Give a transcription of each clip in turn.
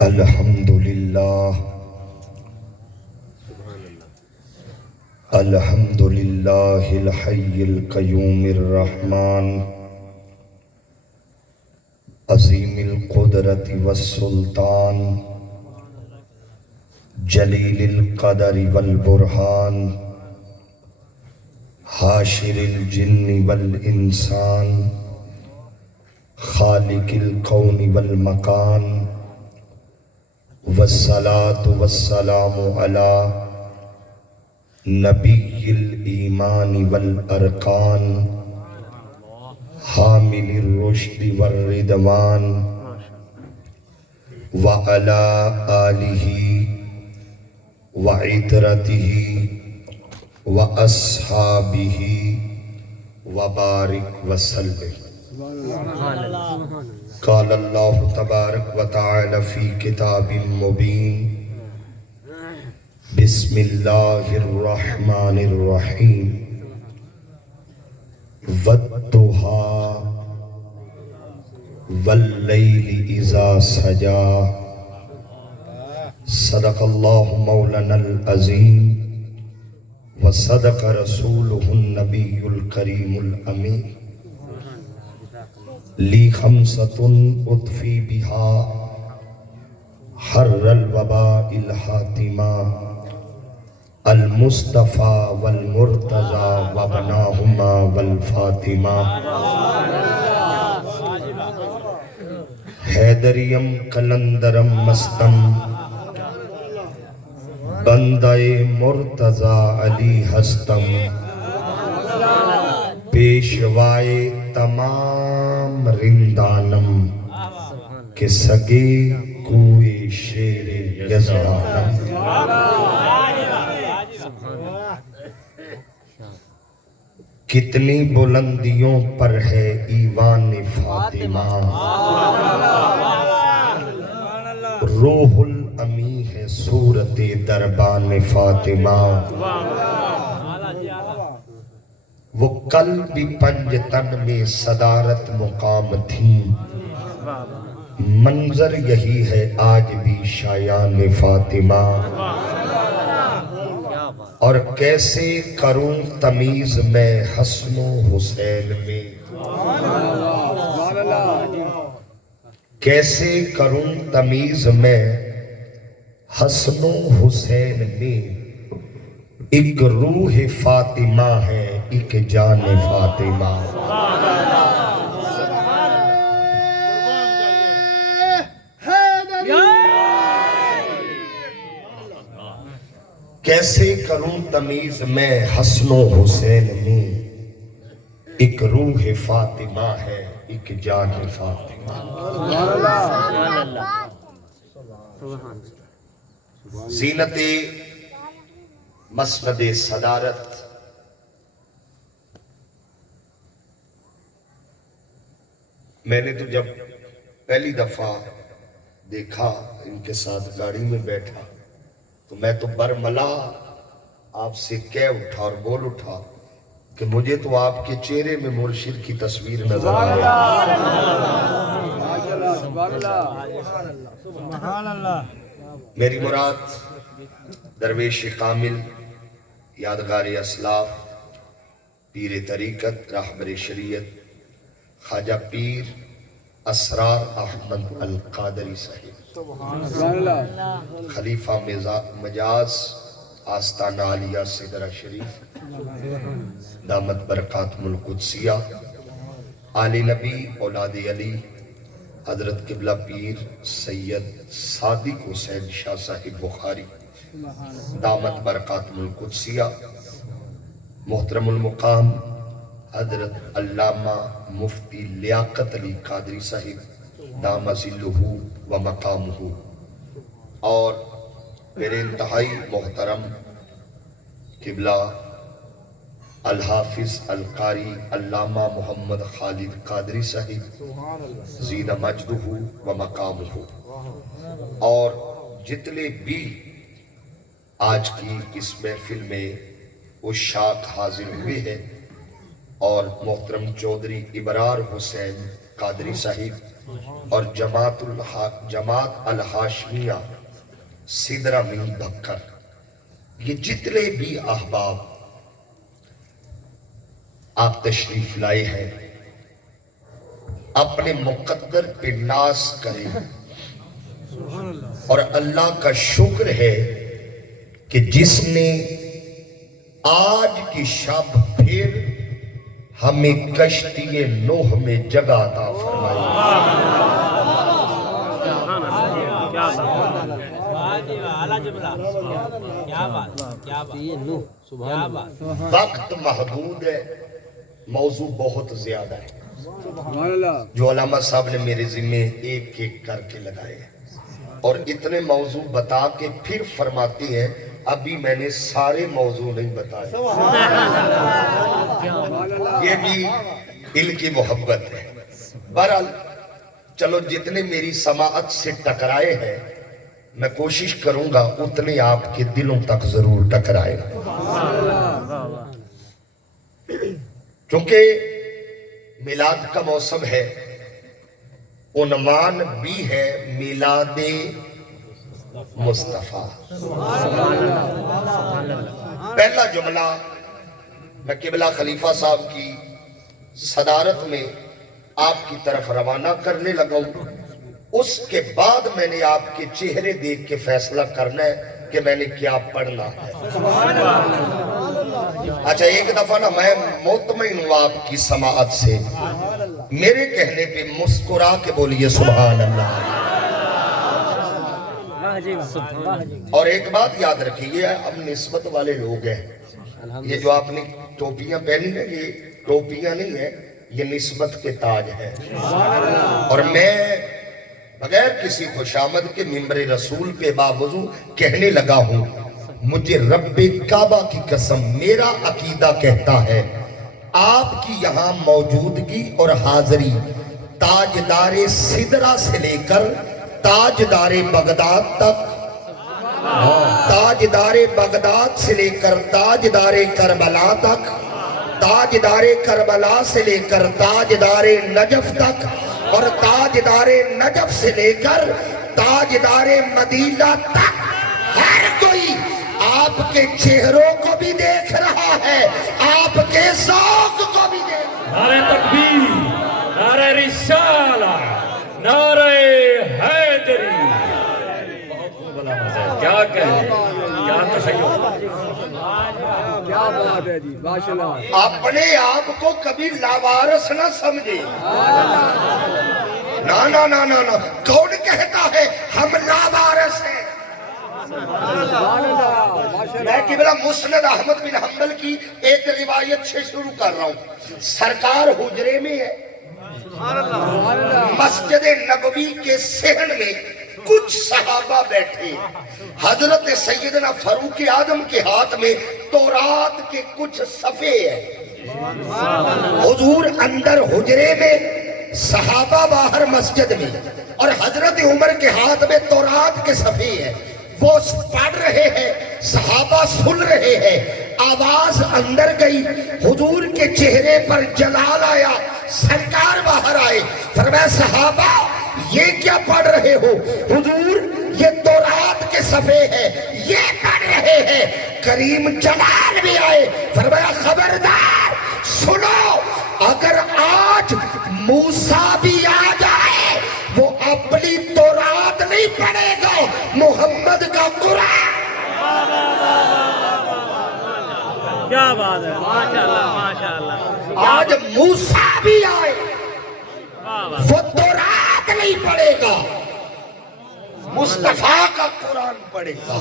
الحمدللہ الحمدللہ الحی القیوم الرحمن عظیم القدرت والسلطان جلیل القدر والبرہان حاشر الجن والانسان خالق الکون والمکان والصلاة والسلام علی نبی الایمان والارکان حامل الرشد والردوان وعلی آلہ وعطرتہ واصحابہ وبارک وسلم۔ قال اللہ تبارک و تعالی فی کتاب مبین بسم اللہ الرحمن الرحیم والضحیٰ واللیل اذا سجا صدق اللہ مولانا العظیم وصدق رسولہ النبی الکریم الامین۔ لی خمسۃ اطفی بہا حر الوباء الحاتمہ المصطفیٰ والمرتضیٰ وابناہما والفاطمہ۔ حیدریم کلندرم مستم بندہ مرتضیٰ علی ہستم پیشوائے تمام رندانم کہ سگے کوئے شیر یزدانم۔ کتنی بلندیوں پر ہے ایوان فاطمہ، روح الامی ہے صورت دربان فاطمہ۔ وہ کل بھی پنج تن میں صدارت مقام تھی، منظر یہی ہے آج بھی شایان فاطمہ۔ اور کیسے کروں تمیز میں حسن و حسین میں، کیسے کروں تمیز میں حسن و حسین میں، ایک روح فاطمہ ہے ایک جان فاطمہ۔ کیسے کروں تمیز میں حسن و حسین میں، ایک روح فاطمہ ہے ایک جان فاطمہ۔ زینت مسند صدارت میں نے تو جب پہلی دفعہ دیکھا ان کے ساتھ گاڑی میں بیٹھا تو میں تو برملا آپ سے کہہ اٹھا اور بول اٹھا کہ مجھے تو آپ کے چہرے میں مرشد کی تصویر نظر آئی۔ میری مراد درویش کامل، یادگار اسلاف، پیر طریقت، رہبر شریعت خواجہ پیر اسرار احمد القادری صاحب، خلیفہ مجاز آستانہ عالیہ سدرہ شریف، دامت برکاتہم القدسیہ، آل نبی اولاد علی، حضرت قبلہ پیر سید صادق حسین شاہ صاحب بخاری، دامت برکاتہم القدسیہ، محترم المقام حضرت علامہ مفتی لیاقت علی قادری صاحب دام ظلہ و مقامہ، اور میرے انتہائی محترم قبلہ الحافظ القاری علامہ محمد خالد قادری صاحب زید مجدہ و مقامہ، اور جتنے بھی آج کی اس محفل میں عشاق حاضر ہوئے ہیں اور محترم چودھری ابرار حسین قادری صاحب اور جماعت الہاشمیہ سدرہ مین بکر، یہ جتنے بھی احباب آپ تشریف لائے ہیں، اپنے مقدر پہ ناز کریں، اور اللہ کا شکر ہے کہ جس نے آج کی شب پھر ہمیں کشتی نوح میں جگہ عطا فرمائی۔ وقت محدود ہے، موضوع بہت زیادہ ہے جو علامہ صاحب نے میرے ذمہ ایک ایک کر کے لگائے ہیں، اور اتنے موضوع بتا کے پھر فرماتے ہیں ابھی میں نے سارے موضوع نہیں بتائے۔ یہ بھی دل کی محبت ہے۔ بہرحال چلو جتنے میری سماعت سے ٹکرائے ہیں میں کوشش کروں گا اتنے آپ کے دلوں تک ضرور ٹکرائے، چونکہ میلاد کا موسم ہے، عنوان بھی ہے میلاد مصطفیٰ۔ پہلا جملہ میں قبلہ خلیفہ صاحب کی صدارت میں آپ کی طرف روانہ کرنے لگا ہوں، اس کے بعد میں نے آپ کے چہرے دیکھ کے فیصلہ کرنا ہے کہ میں نے کیا پڑھنا ہے۔ اچھا ایک دفعہ نا میں مطمئن ہوں آپ کی سماعت سے، میرے کہنے پہ مسکرا کے بولیے سبحان اللہ۔ اور ایک بات یاد رکھیے، یہ اب نسبت والے لوگ ہیں، یہ جو آپ نے ٹوپیاں پہنی ہیں یہ ٹوپیاں نہیں ہیں، یہ نسبت کے تاج ہیں، اور میں بغیر کسی خوشامد کے ممبر رسول پہ باوضو کہنے لگا ہوں، مجھے رب کعبہ کی قسم میرا عقیدہ کہتا ہے آپ کی یہاں موجودگی اور حاضری تاجدار سدرہ سے لے کر تاجدار بغداد تک، تاجدار بغداد سے لے کر تاجدار کربلا تک، تاجدار کربلا سے لے کر تاجدار نجف تک، اور تاجدار نجف سے لے کر تاجدار مدینہ تک ہر کوئی آپ کے چہروں کو بھی دیکھ رہا ہے، آپ کے ذوق کو بھی دیکھ رہا ہے۔ نعرہ تکبیر، نعرہ رسالہ، نعرہ حیدری، بہت بڑا مزہ ہے، کیا کہیں، کیا تشیع، کیا بات ہے جی، ماشاءاللہ۔ اپنے آپ کو کبھی لاوارث نہ سمجھے، نا نا نا نا نا، کون کہتا ہے ہم لاوارث ہیں؟ میں قبلہ مسند احمد بن حنبل کی ایک روایت سے شروع کر رہا ہوں۔ سرکار حجرے میں ہے، مسجد نبوی کے صحن میں کچھ صحابہ بیٹھے، حضرت سیدنا فاروق اعظم کے ہاتھ میں تورات کے کچھ صفحے ہیں، حضور اندر حجرے میں، صحابہ باہر مسجد میں، اور حضرت عمر کے ہاتھ میں تورات کے صفحے ہیں، وہ پڑھ رہے ہیں، صحابہ سن رہے ہیں، آواز اندر گئی، حضور کے چہرے پر جلال آیا، سرکار باہر آئے، فرمایا صحابہ یہ کیا پڑھ رہے ہو؟ حضور یہ تورات کے صفحے ہیں، یہ پڑھ رہے ہیں۔ کریم جلال بھی آئے، فرمایا خبردار سنو، اگر آج موسیٰ بھی آ جائے وہ اپنی تورات نہیں پڑھے گا، محمد کا قرآن۔ کیا بات ہے، ماشاءاللہ ماشاءاللہ۔ آج موسیٰ بھی آئے وہ تورات نہیں پڑھے گا، مصطفیٰ کا قرآن پڑھے گا۔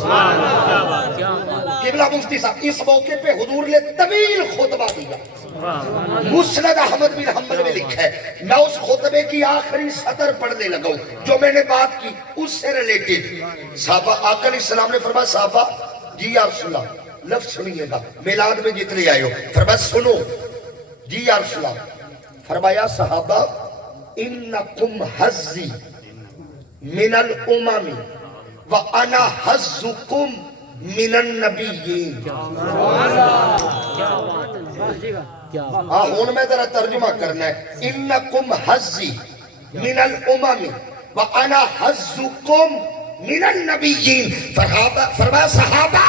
قبلہ مفتی صاحب اس موقع پہ حضور نے طویل خطبہ دیا، مسند احمد بن حنبل میں لکھا ہے، میں اس خطبے کی آخری سطر پڑھنے لگا ہوں جو میں نے بات کی اس سے ریلیٹڈ۔ صحابہ آقا علیہ السلام نے فرمایا صحابہ جی یا رسول اللہ، لفظ سنیے گا، میلاد میں جتنے آئے ہو، فرمایا سنو جی یا رسول اللہ، فرمایا صحابہ انکم حزی من الامم وانا حزکم من النبیین. ہاں ہون میں ذرا ترجمہ کرنا ہے. انکم حزی من الامم وانا حزکم من النبیین. فرمایا صحابہ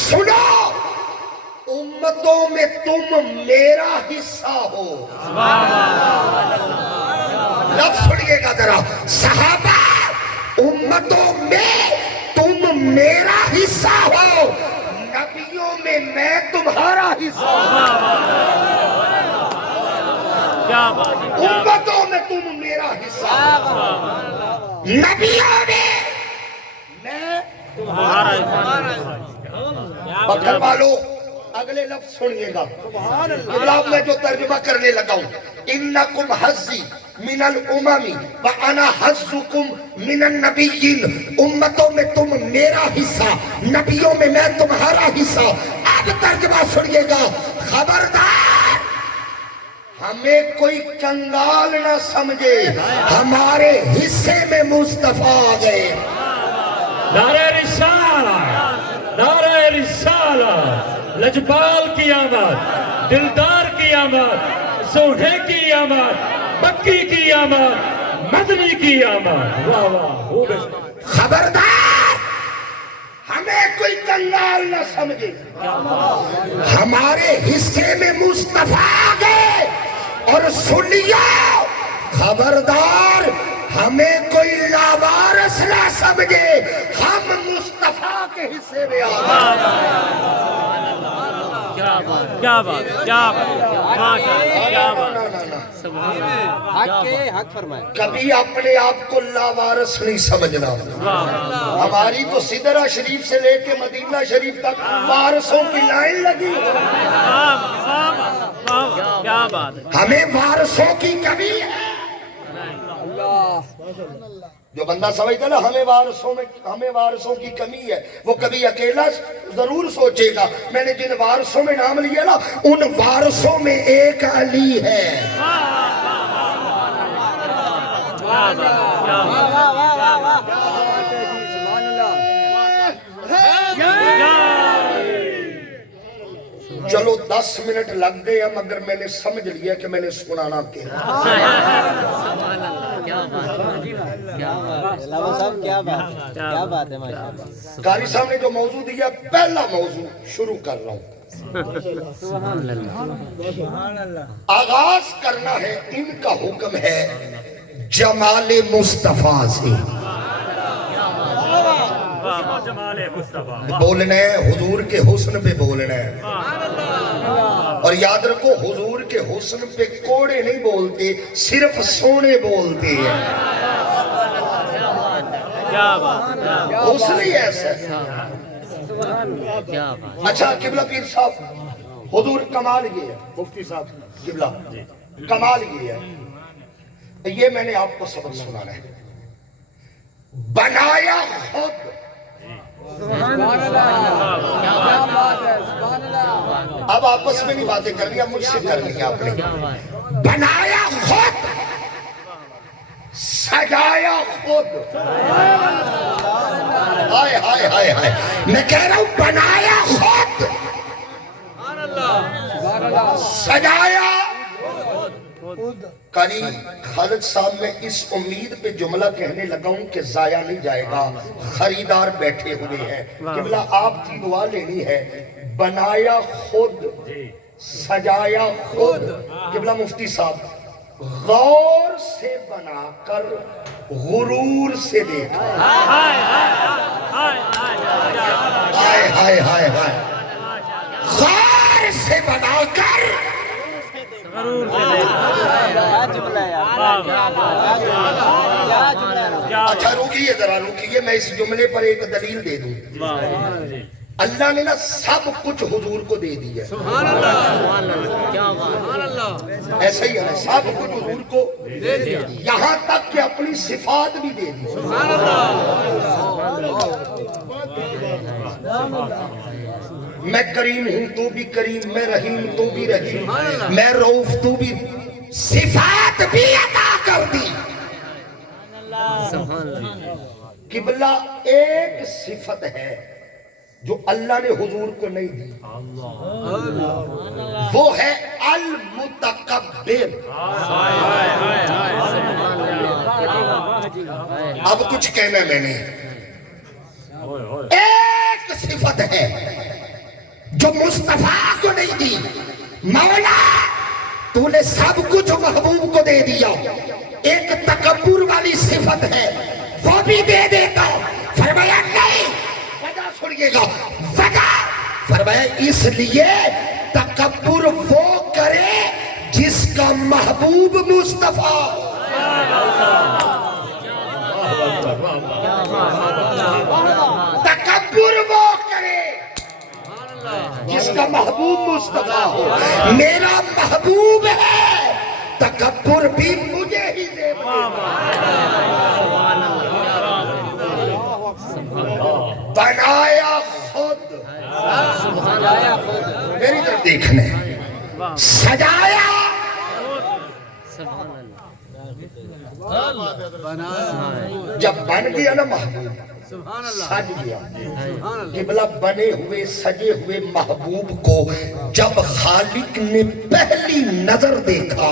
سنو، امتوں میں تم میرا حصہ ہو. لفظ سنیے گا ذرا. صحابہ امتوں میں تم میرا حصہ ہو، نبیوں میں میں تمہارا حصہ ہوں. امتوں میں تم میرا حصہ ہو، نبیوں میں میں تمہارا حصہ. بکر والو اگلے لفظ سنیے گا. اب میں جو ترجمہ کرنے لگا ہوں، انکم حزی من الامم وانا حزکم من النبیین. امتوں میں تم میرا حصہ، نبیوں میں میں تمہارا حصہ. اب ترجمہ سنیے گا. خبردار ہمیں کوئی کنگال نہ سمجھے، ہمارے حصے میں مصطفیٰ آ گئے. نعرہ رسالہ، نعرہ رسالہ. لجپال کی آمد، دلدار کی آمد، سونے کی آمد، مکی کی آمد، مدنی کی آمد. واہ واہ. خبردار ہمیں کوئی کنگال نہ سمجھے، ہمارے حصے میں مصطفیٰ آ گئے. اور سنیو، خبردار ہمیں کوئی لاوارث نہ سمجھے، ہم مصطفیٰ کے حصے میں آ گئے. کیا بات، کیا بات، ماشاءاللہ، کیا بات. حق فرمائے. کبھی اپنے آپ کو لاوارث نہیں سمجھنا. ہماری تو سدرہ شریف سے لے کے مدینہ شریف تک وارثوں کی لائن لگی. کیا بات ہے. ہمیں وارثوں کی کمی ہے. جو بندہ سمجھتا نا ہمیں وارثوں کی کمی ہے، وہ کبھی اکیلا ضرور سوچے گا. میں نے جن وارثوں میں نام لیا نا، ان وارثوں میں ایک علی ہے. چلو 10 منٹ لگ گئے ہیں، مگر میں نے سمجھ لیا کہ میں نے سنانا کیا. کیا بات ہے ماشاءاللہ. قاری صاحب نے جو موضوع دیا، پہلا موضوع شروع کر رہا ہوں. آغاز کرنا ہے، ان کا حکم ہے جمال مصطفیٰ سے. بولنا ہے حضور کے حسن پہ بولنا ہے. اور یاد رکھو، حضور کے حسن پہ کوڑے نہیں بولتے، صرف سونے بولتے ہیں. حسن ہی ایسا ہے. اچھا قبلہ پیر صاحب، حضور کمال یہ ہے. مفتی صاحب قبلہ کمال یہ ہے. یہ میں نے آپ کو سبق سنانا ہے. بنایا خود، اب آپس میں نہیں باتیں کرنی، اب مجھ سے کرنی آپ نے. بنایا خود، سجایا خود. ہائے ہائے ہائے ہائے. میں کہہ رہا ہوں بنایا خود، سجایا خود. قاری خالد صاحب میں اس امید پہ جملہ کہنے لگا ہوں کہ ضائع نہیں جائے گا. خریدار بیٹھے ہوئے ہیں. قبلہ آپ کی دعا لینی ہے. بنایا خود، سجایا خود. قبلہ مفتی صاحب، غور سے بنا کر غرور سے دیکھا. ہائے ہائے ہائے ہائے. غور سے بنا کر اچھا رکیے ذرا رکیے، میں اس جملے پر ایک دلیل دے دوں. اللہ نے نا سب کچھ حضور کو دے دیا. ایسا ہی ہے، سب کچھ حضور کو دے دیا، یہاں تک کہ اپنی صفات بھی دے دی. میں کریم ہوں تو بھی کریم، میں رحیم تو بھی رحیم، میں رؤوف تو بھی، صفات بھی عطا کر دی. قبلہ ایک صفت ہے جو اللہ نے حضور کو نہیں دی، وہ ہے المتکبر۔ اب کچھ کہنا میں نے، ایک صفت ہے جو مصطفیٰ کو نہیں دی، مولا تو نے سب کچھ محبوب کو دے دیا، ایک تکبر والی صفت ہے وہ بھی دے دیتا۔ فرمایا نہیں، وجہ سنیے گا، وجہ فرمایا اس لیے تکبر وہ کرے جس کا محبوب مصطفیٰ۔ تکبر وہ کرے جس کا محبوب مصطفیٰ ہو۔ میرا محبوب ہے، تکبر بھی مجھے ہی دے بنایا خود، میری طرف دیکھنے، سجایا جب بن گیا نا محبوب، سج گیا۔ قبلہ بنے ہوئے سجے ہوئے محبوب کو جب خالق نے پہلی نظر دیکھا،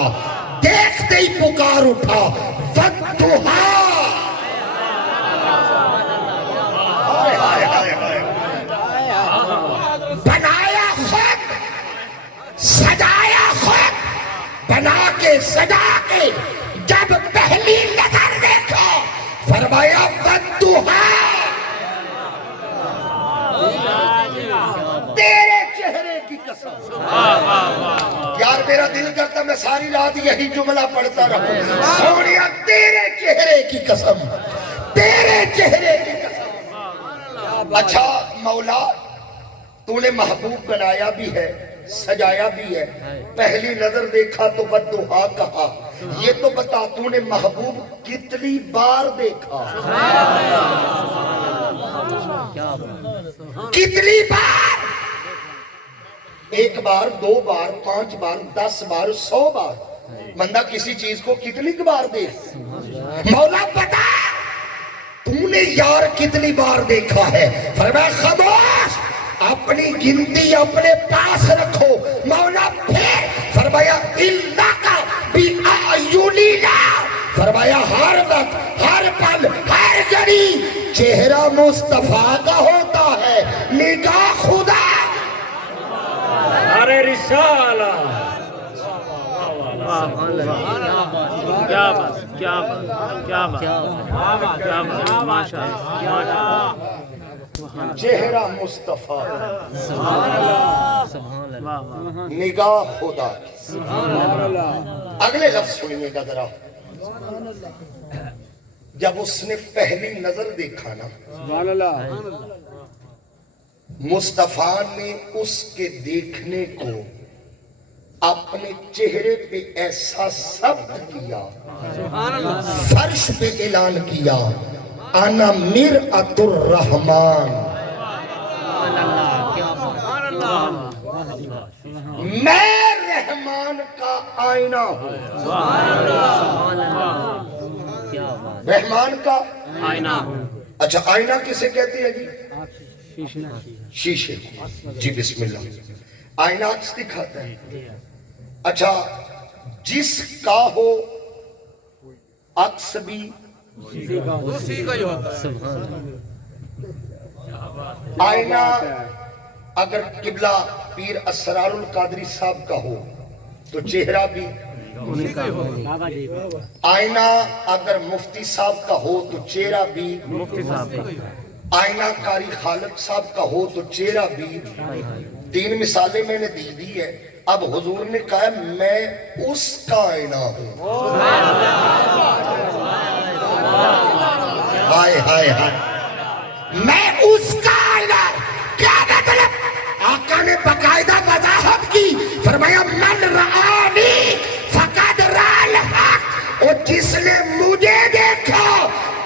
دیکھتے ہی پکار اٹھا، وَالضُّحَىٰ، بنایا خود، سجایا خود، بنا کے سجا کے جب پہلی نظر دیکھا فرمایا وَالضُّحَىٰ، تیرے چہرے کی قسم۔ یار میرا دل کرتا میں ساری رات یہی جملہ پڑھتا رہوں، سونیا تیرے چہرے کی قسم، تیرے چہرے کی قسم۔ اچھا مولا تو نے محبوب بنایا بھی ہے، سجایا بھی ہے، پہلی نظر دیکھا تو وَالضُّحَىٰ کہا، یہ تو بتا تو نے محبوب کتنی بار دیکھا؟ کتنی بار؟ ایک بار، دو بار، 5 بار، 10 بار، 100 بار؟ بندہ کسی چیز کو کتنی بار دیکھ؟ مولا بتا تو نے یار کتنی بار دیکھا ہے؟ فرمایا خاموش، اپنی گنتی اپنے پاس رکھو۔ مولا پھر فرمایا اِنَّکَ بِأَعْیُنِنَا، فرمایا ہر وقت، ہر پل، ہر گھڑی چہرہ مصطفیٰ کا ہوتا ہے، نگاہ خدا۔ ارے رسالہ، کیا بات، کیا بات، کیا بات، کیا بات، ماشاءاللہ، چہرہ مصطفیٰ، نگاہ خدا۔ اگلے لفظ سنیے گا ذرا، جب اس نے پہلی نظر دیکھا نا، مصطفیٰ نے اس کے دیکھنے کو اپنے چہرے پہ ایسا ثبت کیا، فرش پہ اعلان کیا، انا مرآت الرحمن، میں رحمان کا آئینہ ہوں۔ رحمان کا آئینہ۔ اچھا آئینہ کسے کہتے ہیں جی؟ شیشے کو۔ جی بسم اللہ، آئینہ عکس دکھاتا ہے۔ اچھا جس کا ہو عکس بھی آئینہ، اگر قبلہ پیر اسرار القادری صاحب کا ہو تو چہرہ بھی، آئینہ اگر مفتی صاحب کا ہو تو چہرہ بھی، آئینہ قاری خالق صاحب کا ہو تو چہرہ بھی۔ 3 مثالیں میں نے دی ہے۔ اب حضور نے کہا میں اس کا آئینہ ہوں۔ ہائے ہائے ہائے، میں اس کا آئینہ۔ کیا مطلب؟ آقا نے باقاعدہ وضاحت کی، فرمایا من رآنی فقد رأى الحق، اور جس نے مجھے دیکھا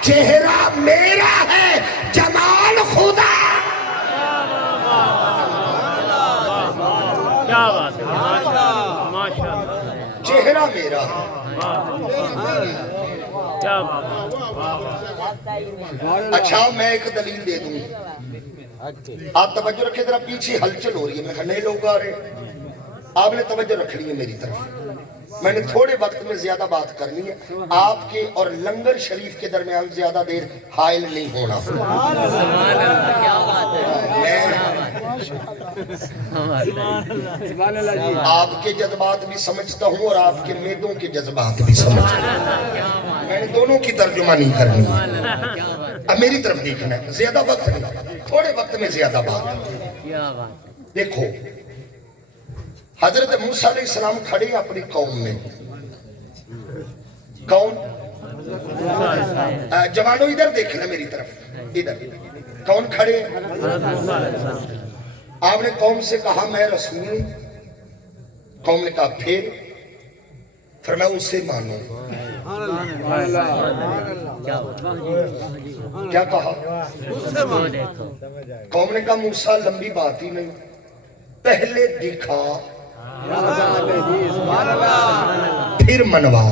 چہرہ میرا ہے، جمال خدا۔ کیا بات ہے، ماشاءاللہ، چہرہ میرا ہے۔ کیا بات ہے۔ اچھا میں ایک دلیل دے دوں، آپ توجہ رکھیں ذرا پیچھے ہلچل ہو رہی ہے. میں کہا نئے لوگ آ رہے ہیں. آپ نے توجہ رکھنی ہے میری طرف. میں نے تھوڑے وقت میں زیادہ بات کرنی ہے. آپ کے اور لنگر شریف کے درمیان زیادہ دیر حائل نہیں ہونا. آپ کے جذبات بھی سمجھتا ہوں اور آپ کے میدوں کے جذبات بھی سمجھتا ہوں. میں نے دونوں کی ترجمہ نہیں کرنی ہے. اب میری طرف دیکھنا ہے. زیادہ وقت نہیں, تھوڑے وقت میں زیادہ بات. دیکھو حضرت موسیٰ علیہ السلام کھڑے اپنی قوم میں. کون جوانوں ادھر دیکھنا میری طرف. ادھر کون کھڑے؟ آپ نے قوم سے کہا میں رسول ہوں. قوم نے کہا پھر میں اسے مانوں. کیا کہا؟ قوم نے کہا موسیٰ لمبی بات ہی نہیں, پہلے دکھا پھر منوا.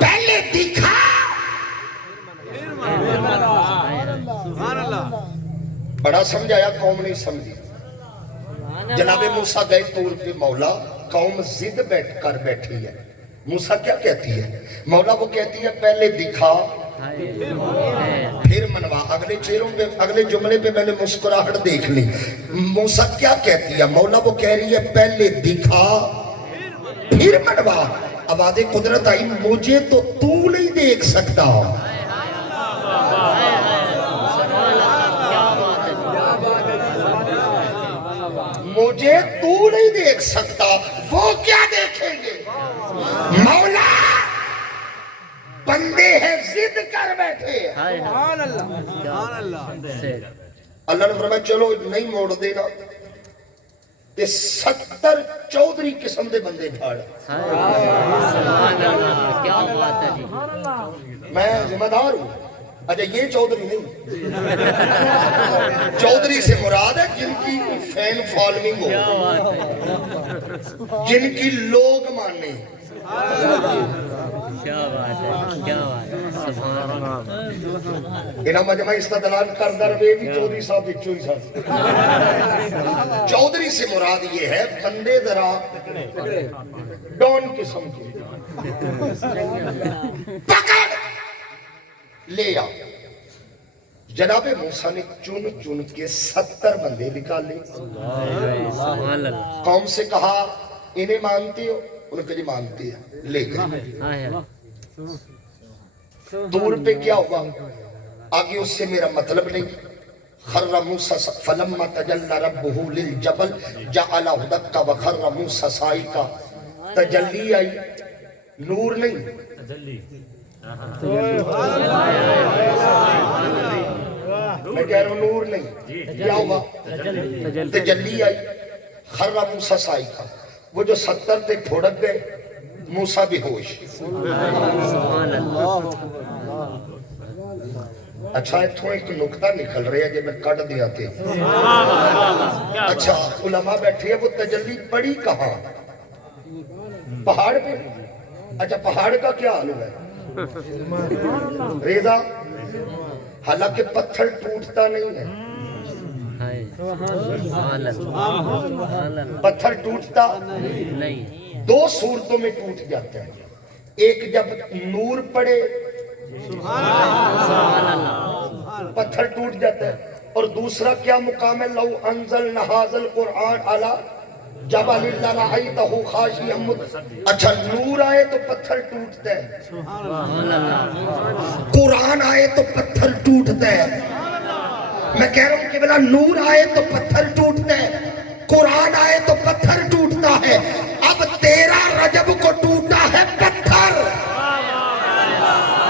پہلے دکھا بڑا سمجھایا, قوم نہیں سمجھی. جناب موسیٰ گئے طور پہ. مولا قوم ضد بیٹھ کر بیٹھی ہے. موسیٰ کیا کہتی ہے؟ مولا وہ کہتی ہے پہلے دکھا پھر منوا. اگلے جملے پہ میں نے مسکراہٹ دیکھ لی. موسیٰ کیا کہتی ہے؟ مولا وہ کہہ رہی ہے پہلے دکھا پھر منوا. آواز قدرت آئی, مجھے تو تو نہیں دیکھ سکتا. مجھے تو نہیں دیکھ سکتا, وہ کیا دیکھیں گے؟ مولا بندے ہیں ضد کر بیٹھے. اللہ نے فرمایا چلو نہیں موڑ دینا. 70 چودھری قسم دے بندے بھاڑ. میں ذمہ دار ہوں. اچھا یہ چودھری نہیں, چودھری سے مراد ہے جن کی فین فالوئنگ ہو, جن کی لوگ مانے. انہاں مجمع استدلال کردر وے بھی چودھری صاحب بچوں ہی صاحب. چودھری سے مراد یہ ہے بندے ذرا ڈون قسم کے. پکڑ لے آ. جناب موسیٰ نے چن چن کے 70 بندے نکالے. قوم سے کہا انہیں مانتے ہو؟ انہوں نے کہا جی مانتے ہیں. لے گئے. دور پہ کیا ہوا آگے اس سے میرا مطلب نہیں. خر موسیٰ فلما تجلی ربہ للجبل جعلہ دکا وخر موسیٰ صائقا. تجلی آئی, نور نہیں. میں کہہ رہا ہوں نور نہیں. کیا ہوا؟ تجلی آئی. خر موسیٰ صائقا. وہ جو 70 تھے پھوڑک گئے, موسیٰ بھی ہوش. اچھا اتھوں ایک نکتہ نکل رہے ہیں جب میں کٹ دیا تھے. اچھا علماء بیٹھے ہیں, وہ تجلی پڑی کہاں؟ پہاڑ پہ. اچھا پہاڑ کا کیا حال ہے؟ ریزہ. حالانکہ پتھر ٹوٹتا نہیں ہے. پتھر ٹوٹتا نہیں. 2 صورتوں میں ٹوٹ جاتا ہے. ایک جب نور پڑے پتھر ٹوٹ جاتا ہے, اور دوسرا کیا مقام ہے؟ لو انزلنا ھذا القرآن علی جبل لرأیتہ خاشعا متصدعا. اچھا نور آئے تو پتھر ٹوٹتا ہے, قرآن آئے تو پتھر ٹوٹتا ہے. میں کہہ رہا ہوں کہ بلا نور آئے تو پتھر ٹوٹتا ہے, قرآن آئے تو پتھر ٹوٹتا ہے. اب 13 رجب کو ٹوٹا ہے پتھر.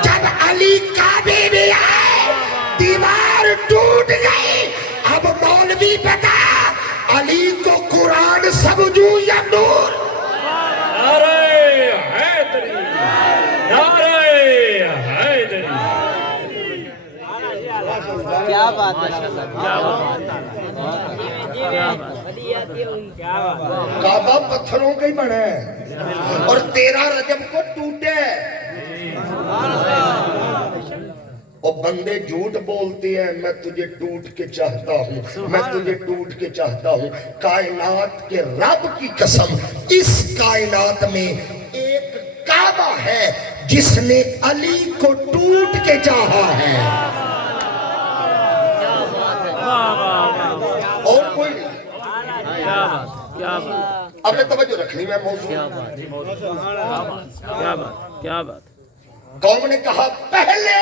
جب علی کعبے میں آئے دیوار ٹوٹ گئی. اب مولوی بتا علی کو قرآن سمجھو یا نور؟ نعرہ حیدری, نعرہ حیدری. کیا بات ہے. کعبہ پتھروں کا ہی بنا ہے اور 13 رجب کو ٹوٹے. اور بندے جھوٹ بولتے ہیں میں تجھے ٹوٹ کے چاہتا ہوں میں تجھے ٹوٹ کے چاہتا ہوں کائنات کے رب کی قسم اس کائنات میں ایک کعبہ ہے جس نے علی کو ٹوٹ کے چاہا ہے اور کوئی نہیں کیا بات اب میں توجہ رکھنی میں موضوع کیا بات قوم نے کہا پہلے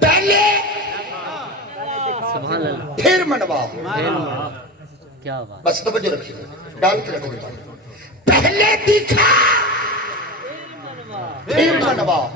پہلے پھر منوا کیا بات بس توجہ رکھیے ڈال کے رکھو پہلے دکھا پھر منوا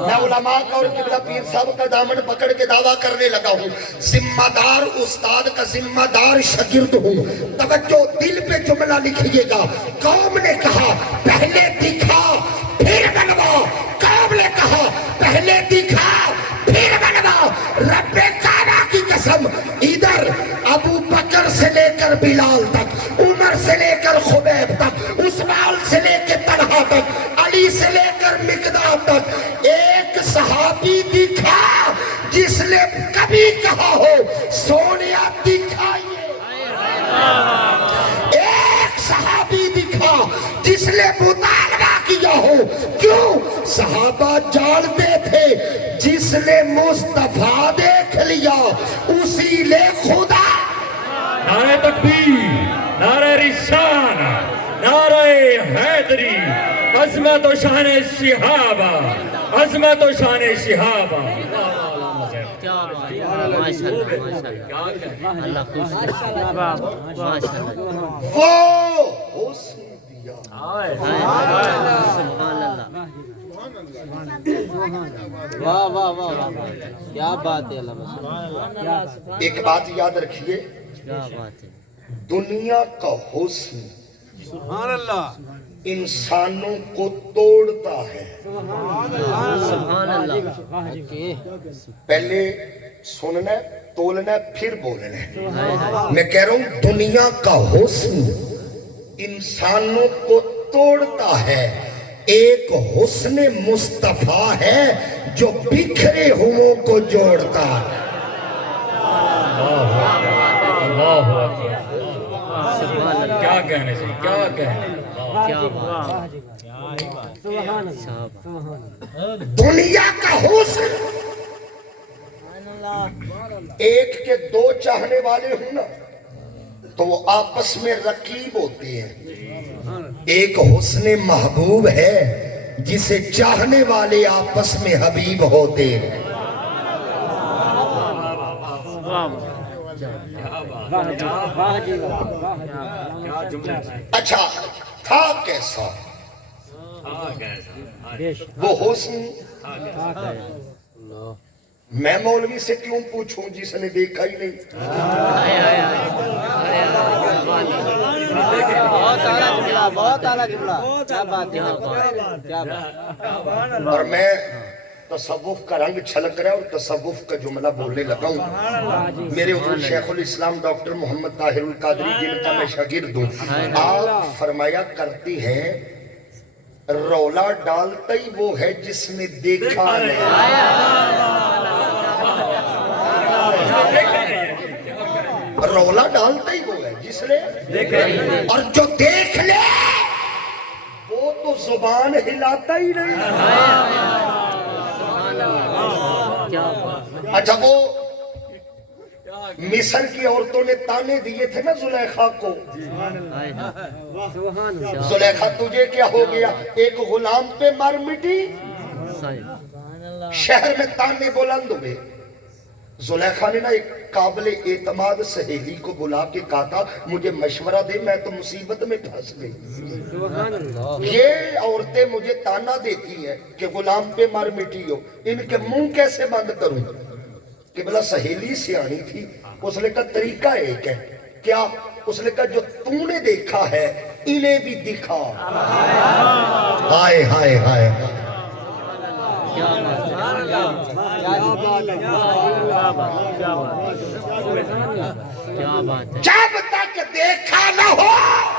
میں علماء کا اور قبلہ پیر صاحب کا دامن پکڑ کے دعویٰ کرنے لگا ہوں ذمہ دار استاد کا ذمہ دار شاگرد ہوں توجہ دل پہ جملہ لکھیے گا قوم نے کہا پہلے دکھا پھر منوا قوم نے کہا پہلے دکھا پھر منوا رب کعبہ کی قسم ادھر ابو بکر سے لے کر بلال تک عمر سے لے کر خبیب تک عثمان سے لے کے طلحہ تک علی سے لے کر مقداد تک ایک صحابی دکھا جس نے کبھی کہا ہو سونیا دکھائیے ایک صحابی دکھا جس نے مطالبہ کیا ہو کیوں صحابہ جانتے تھے جس نے مصطفیٰ دیکھ لیا اسی لے خدا نعرہ تکبیر نعرہ رسالہ نعرہ حیدری عظمت و شان صحابہ عظمت و شان صحابہ کیا بات ماشاءاللہ ماشاءاللہ اللہ خوش ماشاءاللہ وہ حسن دیا سبحان اللہ واہ واہ واہ کیا بات ہے اللہ ایک بات یاد رکھیے کیا بات ہے دنیا کا حسن سبحان اللہ انسانوں کو توڑتا ہے سبحان اللہ پہلے سننا ہے تولنا ہے پھر بولنا ہے میں کہہ رہا ہوں دنیا کا حسن انسانوں کو توڑتا ہے ایک حسن مصطفیٰ ہے جو بکھرے ہوں کو جوڑتا ہے اللہ اکبر کیا کہنے سے کیا کہنے کیا بات دنیا کا حسن ایک کے دو چاہنے والے ہوں نا تو وہ آپس میں رقیب ہوتے ہیں ایک حسن محبوب ہے جسے چاہنے والے آپس میں حبیب ہوتے ہیں اچھا تھا کیسا وہ حسن میں مولوی سے کیوں پوچھوں جس نے دیکھا ہی نہیں بہت اعلیٰ جملہ کیا بات ہے کیا بات اور میں تصوف کا رنگ چھلک رہا ہے اور تصوف کا جملہ بولنے لگا ہوں میرے حضور شیخ الاسلام ڈاکٹر محمد طاہر القادری جن کا میں شاگرد ہوں آپ فرمایا کرتی ہیں رولا ڈالتا ہی وہ ہے جس نے دیکھا نہیں رولا ڈالتا ہی وہ ہے جس نے اور جو دیکھ لے وہ تو زبان ہلاتا ہی نہیں اچھا وہ مصر کی عورتوں نے تانے دیے تھے نا زلیخا کو زلیخا تجھے کیا ہو گیا ایک غلام پہ مر مٹی شہر میں تانے بلند ہوئے زلیخا نے نا ایک قابل اعتماد سہیلی کو بلا کے کہا تھا مجھے مشورہ دے میں تو مصیبت میں پھنس گئی یہ عورتیں مجھے تانا دیتی ہیں کہ غلام پہ مر مٹی ہو ان کے منہ کیسے بند کروں کہ بلا سہیلی سیانی تھی اس نے کہا طریقہ ایک ہے کیا اس نے کہا جو تو نے دیکھا ہے انہیں بھی دکھا ہائے ہائے ہائے جب تک دیکھا نہ ہو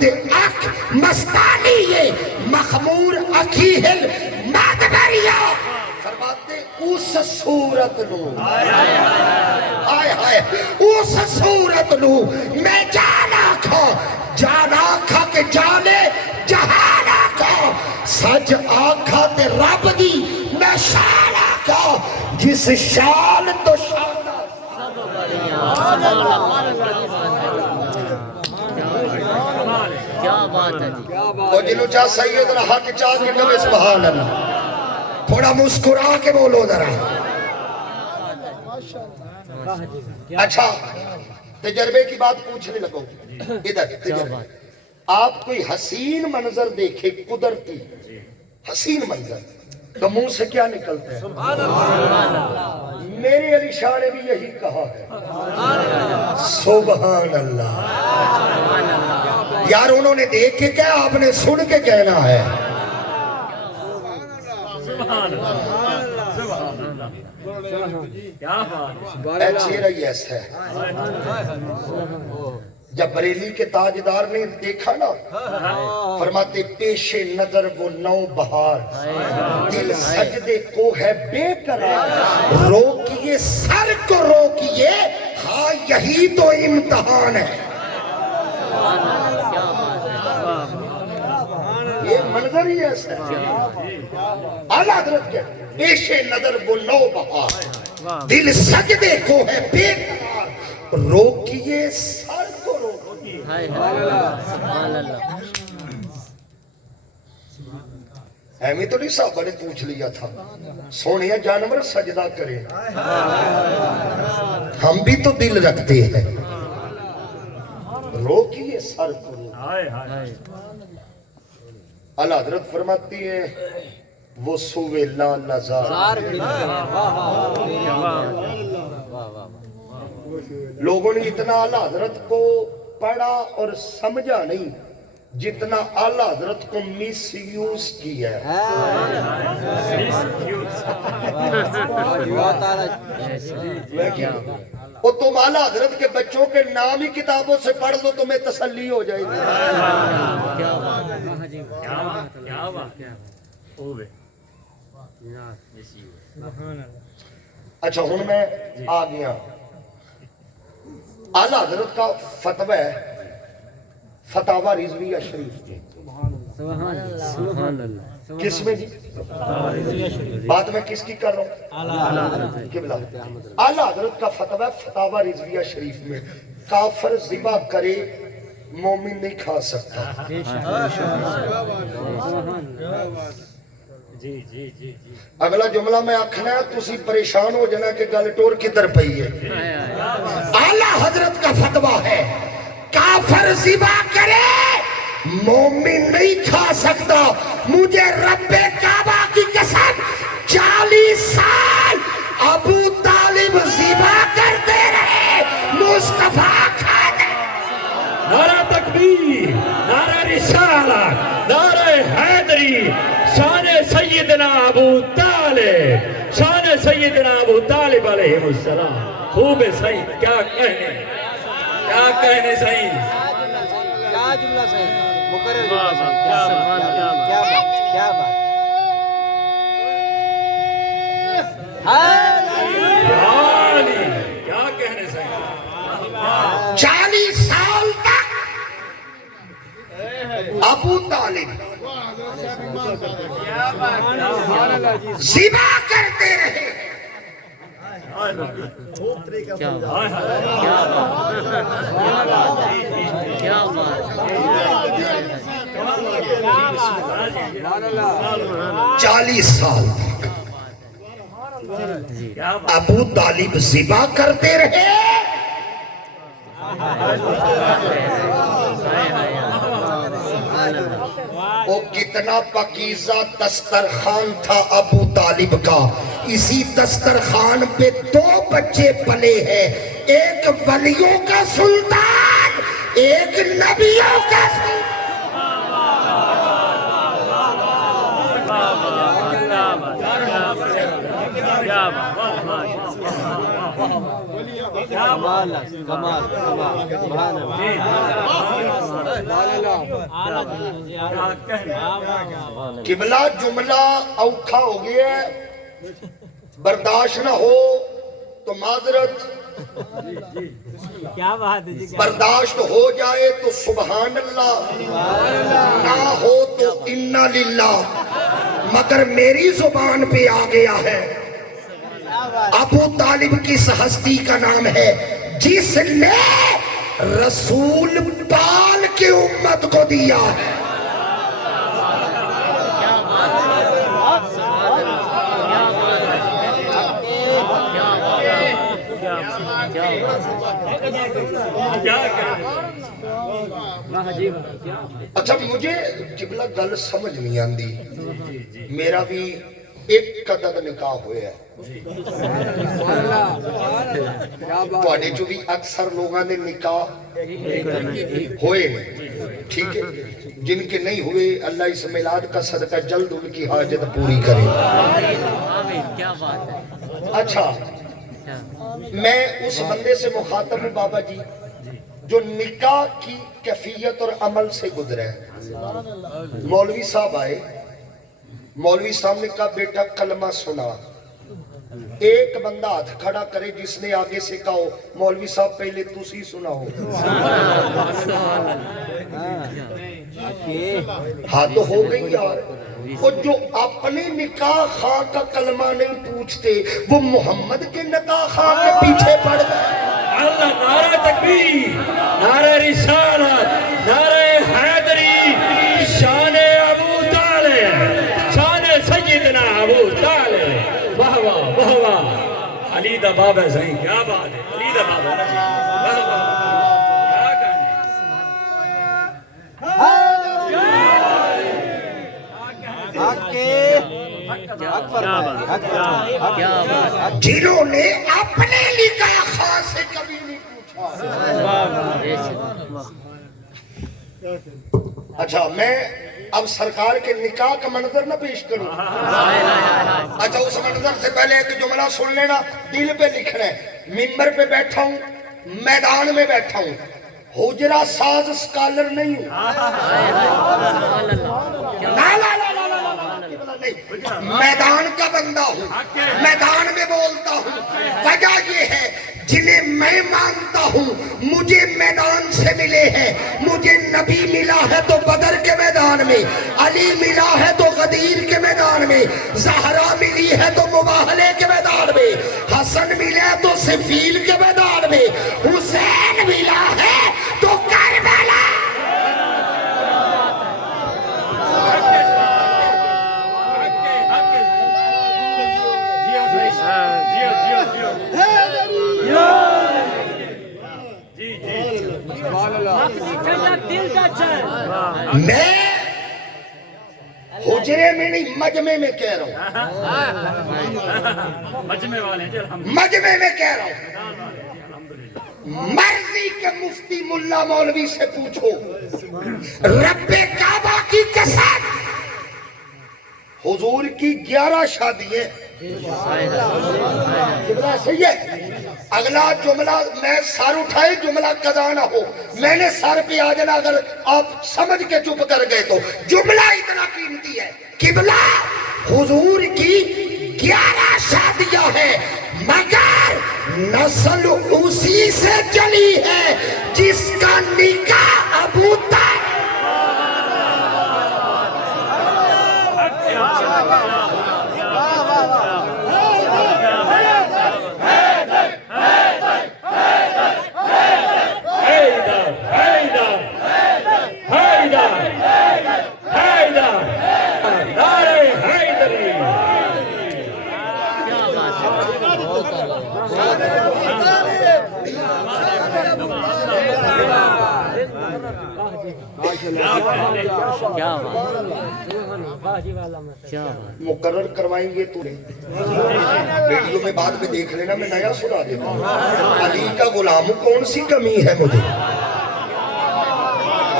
تے اکھ مستانی یہ مخمور اکھی ہل مادبریا فرماتے اس صورت نو آئے آئے اس صورت نو میں جانا کھا کہ جانے جہان آکھا سج آکھا تے رب دی میں شان آکھا جس شان تو شان کیا بات ہے جی اور جنہوں چاہ سید رہا حق چاہ کے کبھی سبحان اللہ تھوڑا مسکرا کے بولو ذرا اچھا تجربے کی بات پوچھنے لگو ادھر تجربے آپ کوئی حسین منظر دیکھے قدرتی حسین منظر تو منہ سے کیا نکلتا ہے میری علی شاہ نے بھی یہی کہا ہے سبحان اللہ یار انہوں نے دیکھ کے کیا آپ نے سن کے کہنا ہے اے چہرہ ہی ایسا ہے جب بریلی کے تاجدار نے دیکھا نا فرماتے پیش نظر وہ نو بہار دل سجدے کو ہے بے قرار روکیے سر کو روکیے ہاں یہی تو امتحان ہے یہ منظر ہی ایسا ہے اعلیٰ حضرت کے پیش نظر وہ نو بہار دل سجدے کو ہے بے قرار روکیے سر کو روکیے ایمی تو نہیں صاحبہ نے پوچھ لیا تھا سونیا جانور سجدہ کرے ہم بھی تو دل رکھتے ہیں روکیے سر کو روکیے اللہ حضرت فرماتی ہے وہ سوے لا لزار لوگوں نے اتنا اعلیٰ حضرت کو پڑھا اور سمجھا نہیں جتنا اعلیٰ حضرت کو مس یوز کیا ہے وہ تم اعلیٰ حضرت کے بچوں کے نام ہی کتابوں سے پڑھ دو تمہیں تسلی ہو جائے گی اچھا ہوں میں آ گیا اعلیٰ حضرت کا فتوی ہے فتاوی رضویہ شریف کے کس میں جی بات میں کس کی کر رہا ہوں قبلہ اعلیٰ حضرت کا فتوی فتاوی رضویہ شریف میں کافر ذبح کرے مومن نہیں کھا سکتا اگلا جملہ میں آکھنا ہے تسی پریشان ہو جانا کہ گل ٹور کدھر پئی ہے اعلیٰ حضرت کا فتویٰ ہے کافر ذبح کرے مومن نہیں کھا سکتا مجھے رب کعبہ کی قسم 40 سال ابو طالب ذبح کرتے رہے مصطفیٰ کھاتے نعرہ تکبیر نعرہ رسالت نعرہ حیدری شان سیدنا ابو طالب شان سیدنا ابو طالب علیہ السلام خوب سعید کیا کہنے سعید کیا جملہ صحیح مقرر جملہ صحیح کیا بات کیا کہنے سعید 40 سال تک ابو طالب ذبح کرتے رہے کیا بات 40 سال تک ابو طالب ذبح کرتے رہے وہ کتنا پاکیزہ دسترخوان تھا ابو طالب کا اسی دسترخوان پہ 2 بچے پلے ہیں ایک ولیوں کا سلطان ایک نبیوں کا سلطان کمال کمال سبحان اللہ قبلہ جملہ اوکھا ہو گیا ہے، برداشت نہ ہو تو معذرت، کیا بات ہے جی، برداشت ہو جائے تو سبحان اللہ، نہ ہو تو انا للہ، مگر میری زبان پہ آ گیا ہے ابو طالب کس ہستی کا نام ہے جس نے رسول پال کی امت کو دیا ہے۔ اچھا مجھے قبلہ گل سمجھ نہیں آندی، میرا بھی ایک قدر نکاح ہویا ہے، تواڈے جو بھی اکثر لوگاں نے نکاح ہوئے ہیں، ٹھیک ہے، جن کے نہیں ہوئے اللہ اس میلاد کا صدقہ جلد ان کی حاجت پوری کرے۔ اچھا میں اس بندے سے مخاطب ہوں بابا جی جو نکاح کی کیفیت اور عمل سے گزرے ہیں۔ مولوی صاحب آئے، مولوی صاحب نے کہا بیٹا کلمہ سنا، ایک بندہ ہاتھ کھڑا کرے جس نے آگے سے کہا ہو مولوی صاحب پہلے تسی سناؤ، ہاں تو ہو گئی یار۔ وہ جو اپنے نکاح خواہ کا کلمہ نہیں پوچھتے وہ محمد کے نکاح خواہ کے پیچھے پڑ گئے۔ اللہ، نعرہ تکبیر، نعرہ رسالت، نعرہ حیدری، شان ابو طالب، شان سیدنا ابو طالب، واہ واہ واہ واہ، علی دا باب ہے صحیح، کیا بات ہے، علی دا باب ہے نا جی، واہ واہ، کیا کہنے۔ جنہوں نے اپنے نکاح خواہ سے کبھی نہیں پوچھا۔ اچھا میں اب سرکار کے نکاح کا منظر نہ پیش کروں، اچھا اس منظر سے پہلے ایک جملہ سن لینا، دل پہ لکھنا ہے، ممبر پہ بیٹھا ہوں، میدان میں بیٹھا ہوں، حجرہ ساز سکالر نہیں ہوں، میدان کا بندہ ہوں، میدان میں بولتا ہوں۔ وجہ یہ ہے جنہیں میں مانتا ہوں مجھے میدان سے ملے ہیں، مجھے نبی ملا ہے تو بدر کے میدان میں، علی ملا ہے تو غدیر کے میدان میں، زہرا ملی ہے تو مباہلے کے میدان میں، حسن ملا ہے تو سفیل کے میدان میں، حسین ملا ہے تو کربلا۔ میں حجرے میں نہیں مجمع میں کہہ رہا ہوں، مجمع میں کہہ رہا ہوں، مرضی کے مفتی ملا مولوی سے پوچھو، رب کعبہ کی قسم حضور کی 11 شادییں، جملہ صحیح ہے، اگلا جملہ میں سر اٹھائے جملہ قضا نہ ہو، میں نے سر پہ آ جانا، اگر آپ سمجھ کے چپ کر گئے تو جملہ اتنا قیمتی ہے۔ قبلہ حضور کی 11 شادیاں ہیں مگر نسل اسی سے چلی ہے جس کا نکاح ابو طالب۔ مقرر کروائیں گے تو ویڈیو میں بعد میں دیکھ لینا، میں نیا سنا دیتا ہوں، علی کا غلام کون سی کمی ہے مجھے،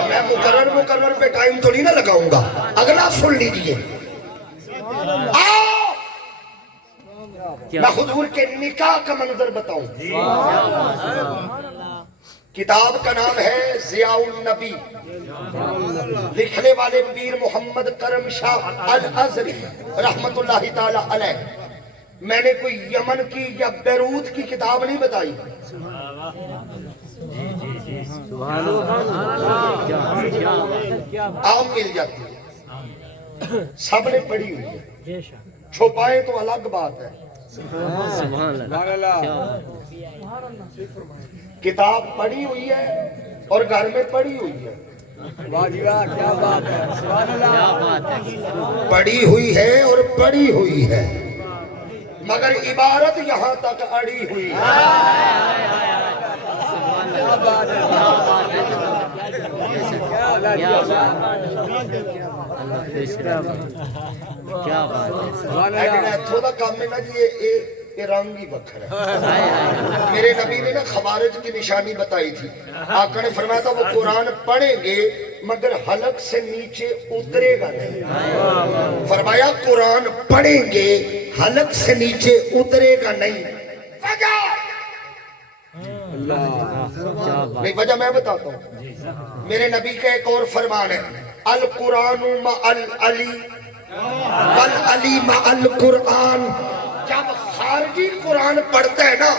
میں مقرر پہ ٹائم تو نہیں نہ لگاؤں گا، اگلا سن لیجئے۔ میں حضور کے نکاح کا منظر بتاؤں، کتاب کا نام ہے ضیاء النبی، لکھنے والے پیر محمد کرم شاہ الازہری رحمت اللہ تعالی علیہ۔ میں نے کوئی یمن کی یا بیروت کی کتاب نہیں بتائی، عام مل جاتی ہے، سب نے پڑھی ہوئی ہے، چھپائے تو الگ بات ہے۔ کتاب پڑھی ہوئی ہے اور گھر میں پڑھی ہوئی ہے، واہ جی واہ، کیا بات ہے، سبحان اللہ، پڑھی ہوئی ہے اور پڑھی ہوئی ہے، مگر عبارت یہاں تک اڑی ہوئی ہے۔ کیا بات ہے، کیا بات ہے، سبحان لیکن اللہ، ایتھوں دا کام ہے نا جی، یہ رنگ ہی بکھر ہے۔ میرے نبی نے نا خوارج کی نشانی بتائی تھی، آقا نے فرمایا تھا وہ قرآن پڑھیں گے مگر حلق سے نیچے اترے گا نہیں، فرمایا قرآن پڑھیں گے حلق سے نیچے اترے گا نہیں۔ وجہ نہیں، وجہ میں بتاتا ہوں، میرے نبی کا ایک اور فرمان ہے، القرآن مع العلی والعلی مع القرآن۔ جب خارجی قرآن پڑھتا ہے نا،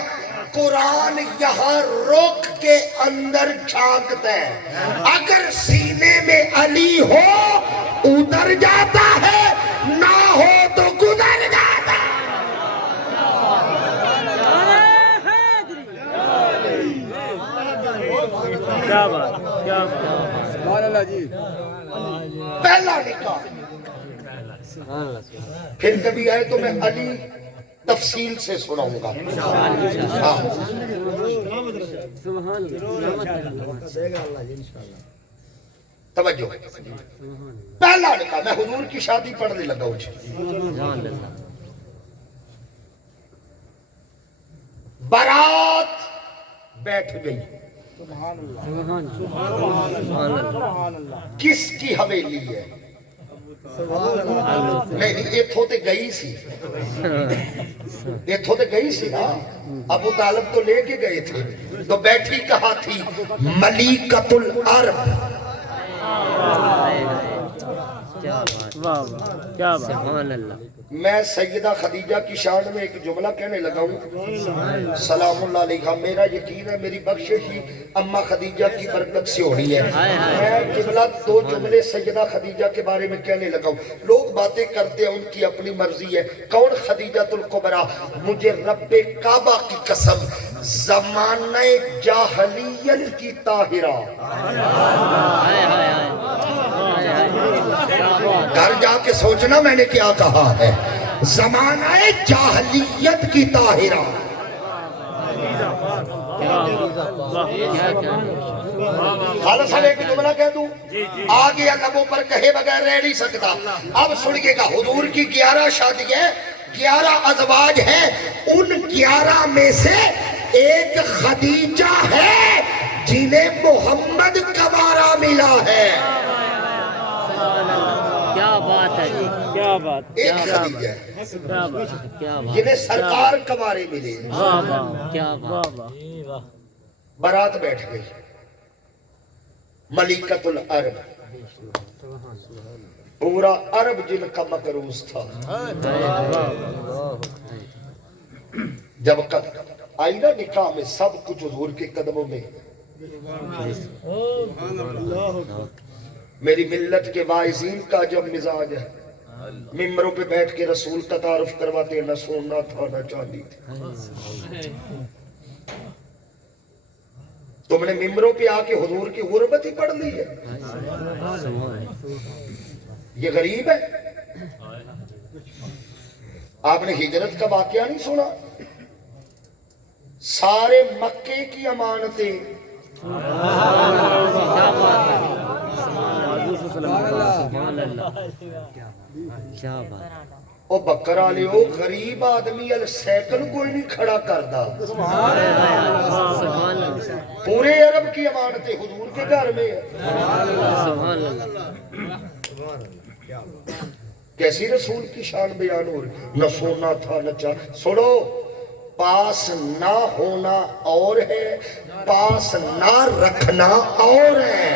قرآن یہاں روک کے اندر جھانکتا ہے، اگر سینے میں علی ہو ادھر جاتا ہے، نہ ہو تو گزر جاتا ہے۔ کیا بات، کیا بات، سبحان اللہ جی، پہلا نکاح، پھر کبھی آئے تو میں علی تفصیل سے سناؤں گا۔ توجہ، پہلا نکاح، میں حضور کی شادی پڑھنے لگا ہوں، بارات بیٹھ گئی، کس کی حویلی ہے؟ نہیں، اتھوں تے گئی سی، اتھوں تے گئی سی نا، ابو طالب تو لے کے گئے تھے، تو بیٹھی کہا تھی ملیکۃ العرب۔ واہ واہ، کیا بات، سبحان اللہ، میں سیدہ خدیجہ کی شان میں ایک جملہ کہنے لگا ہوں، سلام اللہ علیہ، میرا یقین ہے میری بخشش ہی اماں خدیجہ کی برکت سے ہو رہی ہے۔ میں دو جملے سیدہ خدیجہ کے بارے میں کہنے لگا ہوں، لوگ باتیں کرتے ہیں، ان کی اپنی مرضی ہے، کون خدیجہ الکبریٰ؟ مجھے رب کعبہ کی قسم، زمانہ جاہلیت کی طاہرہ، گھر جا کے سوچنا میں نے کیا کہا ہے، زمانہ جاہلیت کی طاہرہ۔ خالص صاحب ایک جملہ کہہ دوں، آگے لبوں پر کہے بغیر رہ نہیں سکتا۔ اب سنیے گا، حضور کی 11 شادی ہے، 11 ازواج ہیں، ان 11 میں سے ایک خدیجہ ہے جنہیں محمد کنوارا ملا ہے۔ کیا بات ہے جی، کیا بات، ایک خدیجہ ہے کیا بات، کیا بات، جنہیں سرکار کنوارے ملے۔ واہ واہ، کیا بات، واہ واہ، بارات بیٹھ گئی، ملیکۃ العرب، پورا عرب جن کا مقروض تھا۔ جب آئی نا نکاح میں، سب کچھ حضور کے قدموں میں۔ میری ملت کے واعظین کا جب مزاج ہے، ممبروں پہ بیٹھ کے رسول کا تعارف کرواتے ہیں، نہ سونا تھا نہ چاندی تھی۔ تم نے ممبروں پہ آ کے حضور کی غربت ہی پڑھ لی ہے، یہ غریب ہے۔ آپ نے ہجرت کا واقعہ نہیں سنا؟ سارے مکے کی امانتیں کیا بات، او بکرا لے، او غریب آدمی سائیکل کوئی نہیں کھڑا کردا، سبحان اللہ، پورے عرب کی امانتیں حضور کے گھر میں ہے۔ سبحان اللہ، کیسی رسول کی شان بیان ہو رہی، نہ سونا تھا نہ چاندی۔ سنو، پاس نہ ہونا اور ہے، پاس نہ رکھنا اور ہے۔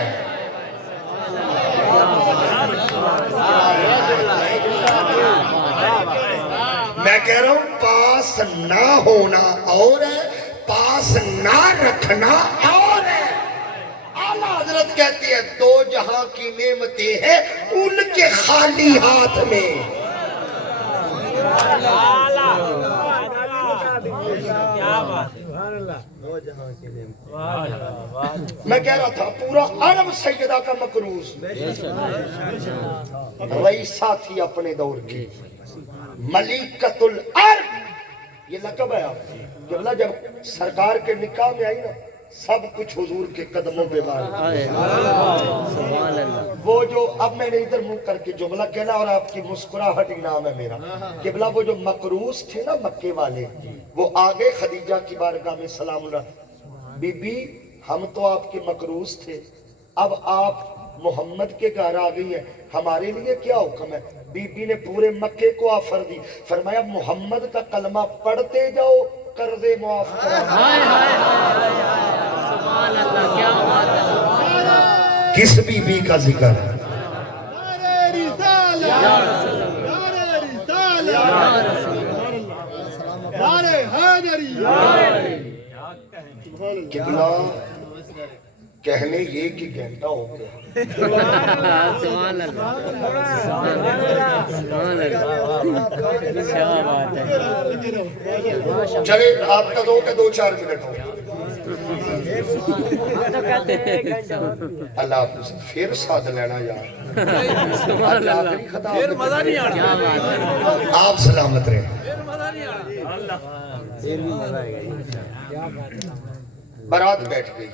میں کہہ رہا ہوں پاس نہ ہونا اور ہے، پاس نہ رکھنا اور ہے۔ اعلیٰ حضرت کہتی ہے دو جہاں کی نعمتیں ہیں ان کے خالی ہاتھ میں۔ میں کہہ رہا تھا پورا عرب سیدہ کا مقروض رئیسہ تھی اپنے دور کی، ملیکۃ العرب یہ لقب ہے آپ قبلہ۔ جب سرکار کے نکاح میں آئی نا سب کچھ حضور کے قدموں پہ مار، وہ جو اب میں نے ادھر منہ کر کے جملہ کہنا اور آپ کی مسکراہٹ انعام ہے میرا قبلہ، وہ جو مقروض تھے نا مکے والے، وہ آگے خدیجہ کی بارگاہ میں سلام اللہ، بی بی ہم تو آپ کے مقروض تھے، اب آپ محمد کے گھر آ گئی ہیں، ہمارے لیے کیا حکم ہے؟ بی بی نے پورے مکے کو آفر دی، فرمایا محمد کا کلمہ پڑھتے جاؤ قرضے معاف کرو۔ کس بی بی کا ذکر ہے؟ قبلہ کہنے یہ کہ گھنٹہ ہو گیا، چلے آپ کا دو کہ 2-4 منٹ ہو۔ اللہ آپ سے پھر ساتھ لینا یار، آپ سلامت رہے۔ بارات بیٹھ گئی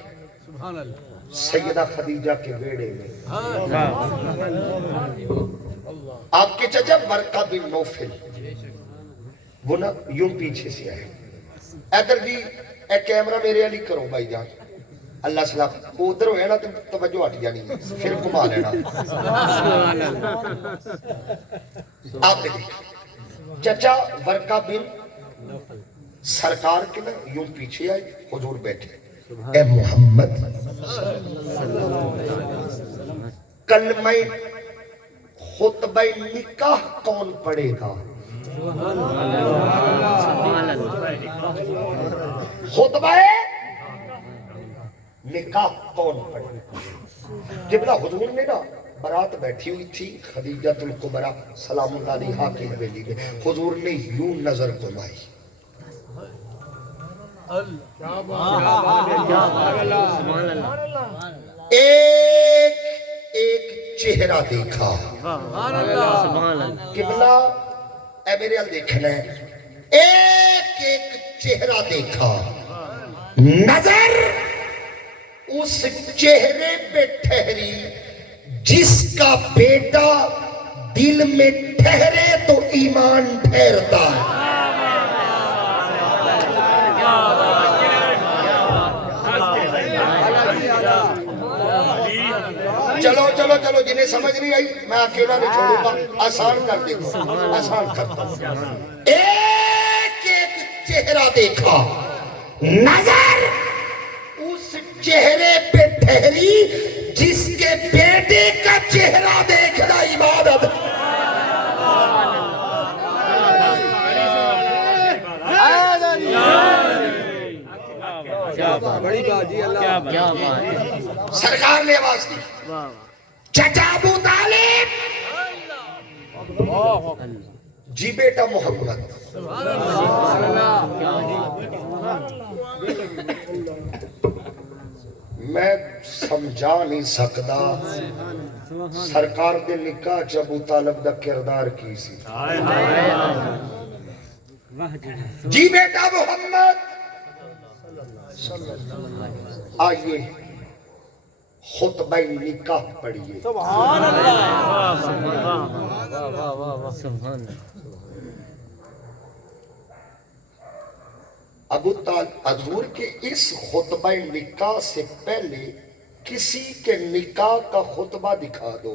سیدہ خدیجہ کے بیڑے میں، آپ کے چچا ورقہ بن نوفل وہ نا یوں پیچھے سے آئے، ادھر جی اے کیمرہ میرے علی کرو بھائی جان، اللہ سلام ادھر ہوئے نا تو توجہ ہٹ جانی پھر گھما لینا۔ آپ نے دیکھا چچا ورقہ بن سرکار کے نا یوں پیچھے آئے، حضور بیٹھے، اے محمد کلمہ خطبہ نکاح کون پڑھے گا؟ خطبہ نکاح کون پڑھے گا؟ قبلہ حضور نے نا برات بیٹھی ہوئی تھی خدیجۃ الکبریٰ سلام اللہ علیہا کی حویلی میں، حضور نے یوں نظر گھمائی، ایک ایک چہرہ دیکھا، قبلہ اے میرے ال دیکھنا ہے، ایک ایک چہرہ دیکھا، نظر اس چہرے پہ ٹھہری جس کا بیٹا دل میں ٹھہرے تو ایمان ٹھہرتا ہے۔ چلو چلو چلو جنہیں سمجھ نہیں آئی میں اکیلا نہیں چھوڑوں گا، آسان کر دیتا ہوں، آسان کرتا ہوں۔ ایک ایک چہرہ دیکھا، نظر اس چہرے پہ ٹھہری جس کے بیٹے کا چہرہ دیکھنا عبادت۔ سرکار نے آواز دی، چچا ابو طالب، جی بیٹا محمد، میں سمجھا نہیں سکتا سرکار دے نکاح چ ابو طالب دا کردار کی سی۔ جی بیٹا محمد آئیے خطبہ نکاح پڑھیے۔ سبحان اللہ۔ ابو طالب حضور کے اس خطبہ نکاح سے پہلے کسی کے نکاح کا خطبہ دکھا دو۔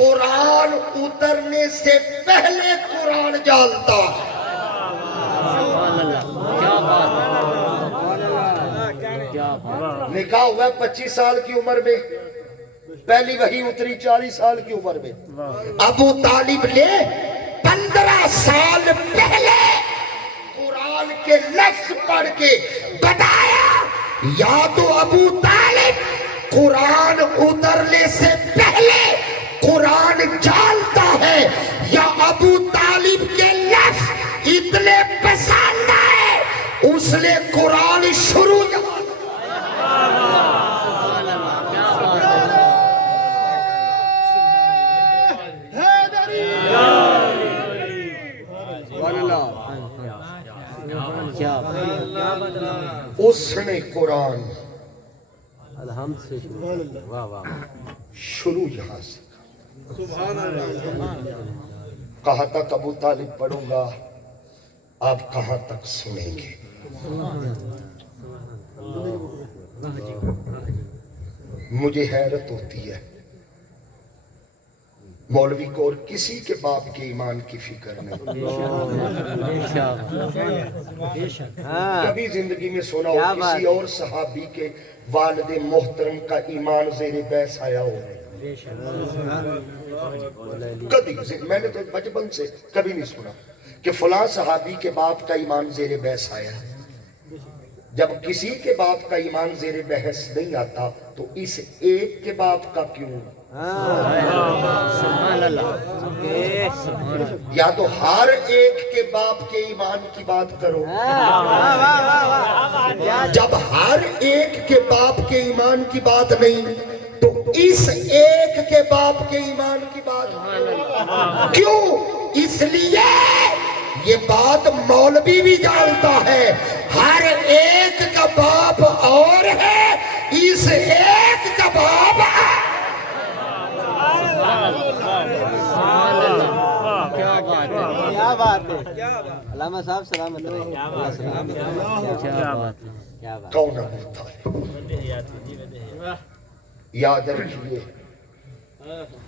قرآن اترنے سے پہلے قرآن جانتا ہے۔ نکاح ہوا 25 سال کی عمر میں، پہلی وحی اتری 40 سال کی عمر میں۔ ابو طالب نے 15 سال پہلے قرآن کے لفظ پڑھ کے بتایا، یا تو ابو طالب قرآن اترنے سے پہلے قرآن جانتا ہے، یا ابو طالب کے لفظ اتنے پسند آئے اس نے قرآن شروع اس نے قرآن شروع یہاں سے کہاں تک ابو طالب پڑھوں گا، آپ کہاں تک سنیں گے؟ مجھے حیرت ہوتی ہے مولوی کو اور کسی کے باپ کے ایمان کی فکر نہیں۔ کبھی زندگی میں سنا ہو کسی اور صحابی کے والد محترم کا ایمان زیر بحث آیا ہو؟ کبھی میں نے تو بچپن سے کبھی نہیں سنا کہ فلاں صحابی کے باپ کا ایمان زیر بحث آیا۔ جب کسی کے باپ کا ایمان زیر بحث نہیں آتا تو اس ایک کے باپ کا کیوں؟ یا تو ہر ایک کے باپ کے ایمان کی بات کرو۔ جب ہر ایک کے باپ کے ایمان کی بات نہیں تو اس ایک کے باپ کے ایمان کی بات کیوں؟ اس لیے یہ بات مولوی بھی جانتا ہے، ہر ایک کا باپ اور ہے، اس ایک کا باپ ہے۔ کیا بات ہے، علامہ صاحب سلامت رہے۔ کون ہوتا ہے؟ یاد رکھیے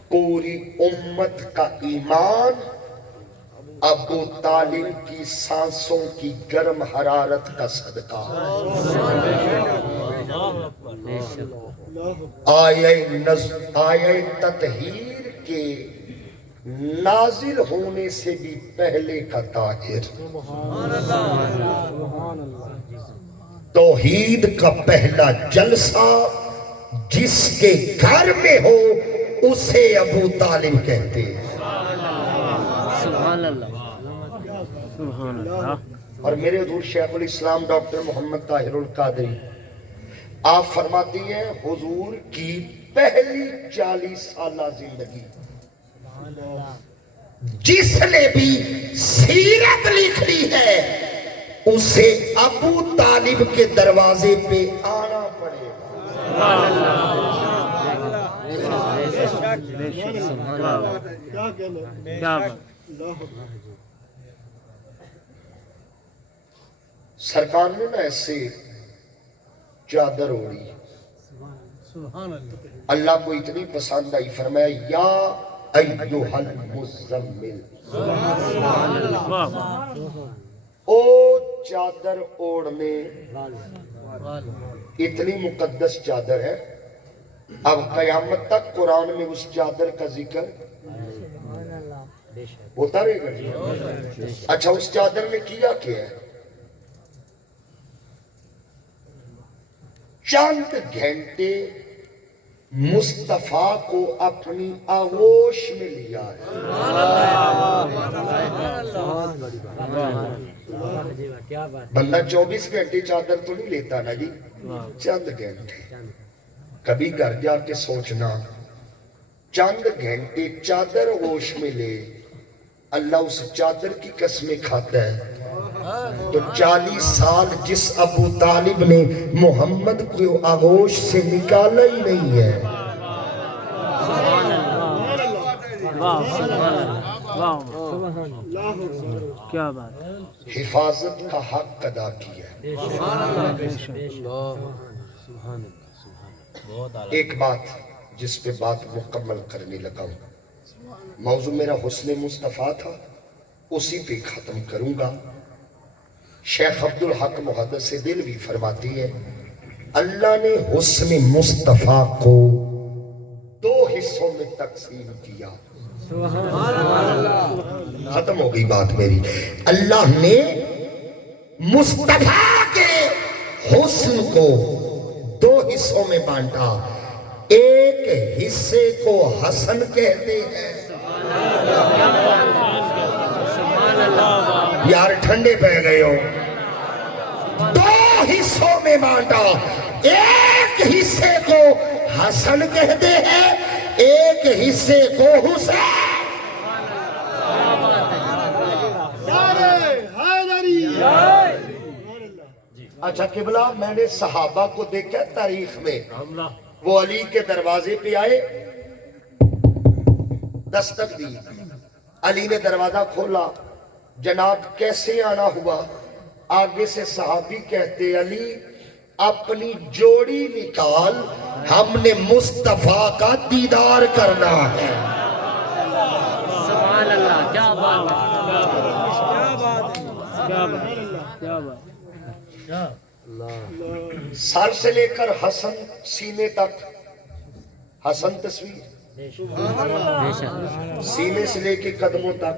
پوری امت کا ایمان ابو طالب کی سانسوں کی گرم حرارت کا صدقہ۔ آیہ تطہیر کے نازل ہونے سے بھی پہلے کا طاہر، توحید کا پہلا جلسہ جس کے گھر میں ہو اسے ابو طالب کہتے ہیں۔ اور میرے حضور شیخ الاسلام ڈاکٹر محمد طاہر القادری آپ فرماتی ہیں حضور کی پہلی 40 سالہ زندگی جس نے بھی سیرت لکھ لی ہے اسے ابو طالب کے دروازے پہ آنا پڑے کیا سرکار نے نا ایسے چادر اوڑی، اللہ کو اتنی پسند آئی، فرمایا یا ایھا المزمل، او چادر اوڑھنے، اتنی مقدس چادر ہے، اب قیامت تک قرآن میں اس چادر کا ذکر ہوتا رہے گا۔ اچھا اس چادر نے کیا کیا ہے؟ چند گھنٹے مصطفیٰ کو اپنی آغوش میں لیا ہے۔ بندہ 24 گھنٹے چادر تو نہیں لیتا نا جی، چند گھنٹے۔ کبھی گھر جا کے سوچنا چند گھنٹے چادر ہوش میں لے، اللہ اس چادر کی قسمیں کھاتا ہے۔ تو 40 سال جس ابو طالب نے محمد کو آغوش سے نکالا ہی نہیں ہے، کیا بات، حفاظت کا حق ادا کیا ہے۔ ایک بات جس پہ بات مکمل کرنے لگا ہوں، موضوع میرا حسن مصطفیٰ تھا، اسی پہ ختم کروں گا۔ شیخ عبدالحق محدث دہلوی فرماتی ہے اللہ نے حسن مصطفیٰ کو 2 حصوں میں تقسیم کیا۔ ختم ہو گئی بات میری۔ اللہ نے مصطفیٰ کے حسن کو 2 حصوں میں بانٹا، ایک حصے کو حسن کہتے ہیں، یار ٹھنڈے پہ گئے ہو، 2 حصوں میں بانٹا، ایک حصے کو حسن کہتے ہیں، ایک حصے کو حسین۔ اچھا قبلہ، میں نے صحابہ کو دیکھا تاریخ میں، وہ علی کے دروازے پہ آئے، دستک دی، علی نے دروازہ کھولا، جناب کیسے آنا ہوا؟ آگے سے صحابی کہتے علی اپنی جوڑی نکال، ہم نے مصطفیٰ کا دیدار کرنا ہے۔ سبحان اللہ، کیا بات ہے، کیا بات ہے، کیا بات ہے۔ سر سے لے کر حسن سینے تک، حسن تصویر، سینے سے لے کے قدموں تک۔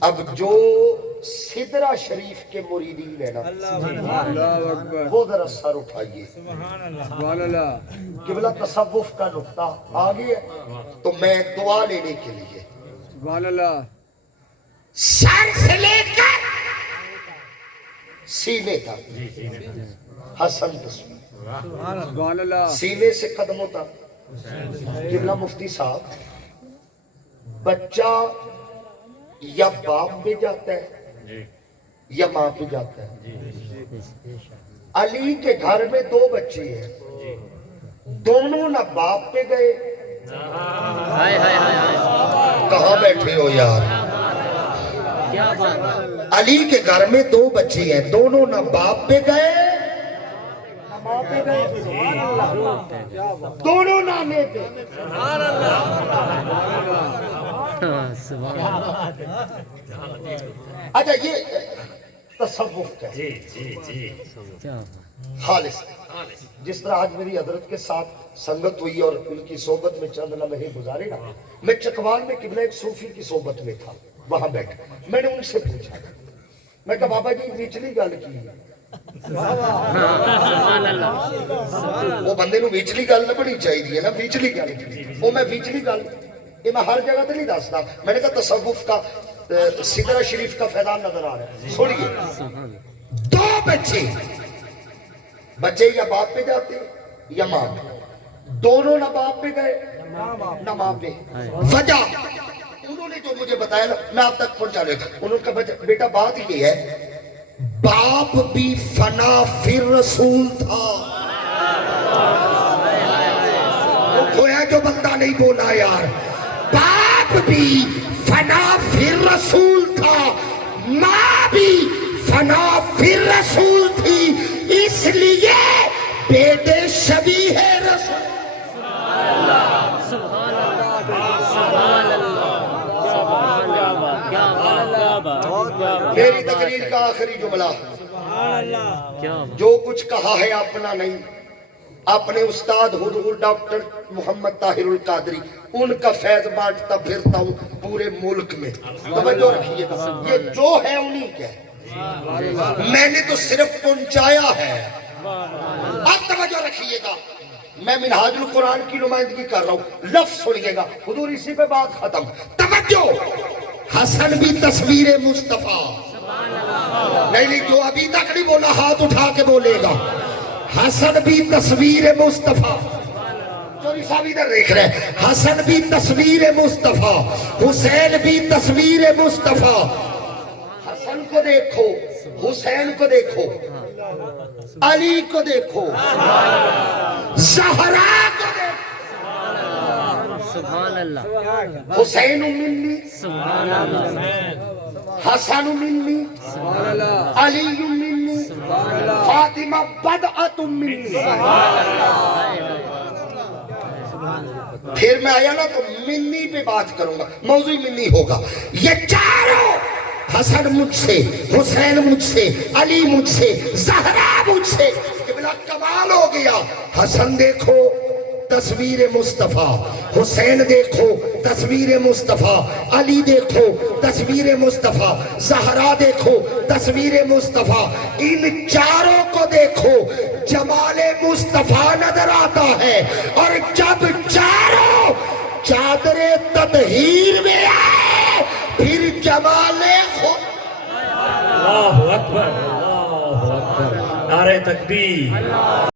اب جو سدرہ شریف کے مریدین ہیں نا، وہ ذرا سر اٹھائیے۔ قبلہ تصوف کا نقطہ آ گیا تو میں دعا لینے کے لیے سر سے لے کر سینے تک حسن تصویر، سینے سے قدموں تک۔ قبلہ مفتی صاحب، بچہ یا باپ پہ جاتا ہے یا ماں پہ جاتا ہے۔ علی کے گھر میں 2 بچے ہیں، دونوں نہ باپ پہ گئے، کہاں بیٹھے ہو یار؟ علی کے گھر میں 2 بچے ہیں، دونوں نہ باپ پہ گئے نہ ماں پہ گئے، دونوں نانے پہ۔ اچھا یہ تصوف کا ہے، خالص۔ جس طرح آج میری حضرت کے ساتھ سنگت ہوئی اور ان کی صحبت میں چند لمحے گزارے نا، میں چکوال میں قبلہ ایک صوفی کی صحبت میں تھا، وہاں بیٹھا، میں نے ان سے پوچھا، میں کہا بابا جی ویچلی گل کی ہے؟ وہ بندے نو ویچلی گل نہ بڑی چاہیے نا، ویچلی گل کی، وہ میں ویچلی گل یہ میں ہر جگہ تے نہیں دستا، میں نے کہا تصوف کا سدرہ شریف کا فیضان نظر آ رہا ہے۔ سنیے، 2 بچے یا باپ پہ جاتے یا ماں پہ، دونوں نہ باپ پہ گئے نہ ماں پہ۔ وجہ انہوں نے جو مجھے بتایا نا، میں آپ تک پہنچا رہا تھا۔ انہوں نے کہا بیٹا بات یہ ہے، باپ بھی فنا فی رسول تھا۔ کویا جو بندہ نہیں بولا یار، باپ بھی فنا فی رسول تھا، ماں بھی فنا فی رسول تھی، اس لیے بیٹے شبیہ رسول۔ میری تقریر کا آخری جملہ، جو کچھ کہا ہے اپنا نہیں، اپنے استاد حضور ڈاکٹر محمد طاہر القادری، ان کا فیض بانٹتا پھرتا ہوں پورے ملک میں۔ توجہ رکھیے گا، یہ جو ہے انہی کا ہے، میں نے تو صرف پہنچایا ہے۔ اب توجہ رکھیے گا، میں منہاج القرآن کی نمائندگی کر رہا ہوں، لفظ سنیے گا، حضور اسی پہ بات ختم۔ توجہ، حسن بھی تصویر مصطفیٰ، نہیں جو ابھی تک نہیں بولا ہاتھ اٹھا کے بولے گا، حسن بھی تصویر مصطفیٰ، چوری صاحب ادھر دیکھ رہے ہیں، حسن بھی تصویر مصطفیٰ، حسین بھی تصویر مصطفیٰ۔ حسن کو دیکھو، حسین کو دیکھو، علی کو دیکھو، زہرا کو دیکھو، سبحان اللہ، حسین منی، حسن منی، علی منی، فاطمہ بدعت منی۔ پھر میں آیا نا تو منی پہ بات کروں گا، موضوع منی ہوگا. یہ چاروں، حسن مجھ سے، حسین مجھ سے، علی مجھ سے، زہرا مجھ سے. قبلہ کمال ہو گیا. حسن دیکھو تصویر مصطفیٰ، حسین دیکھو تصویر مصطفیٰ، علی دیکھو تصویر مصطفیٰ، زہرا دیکھو تصویر مصطفیٰ. ان چاروں کو دیکھو جمال مصطفیٰ نظر آتا ہے. اور جب چاروں چادر تطہیر میں آئے پھر جمال خود. اللہ اکبر، اللہ اکبر، نعرہ تکبیر.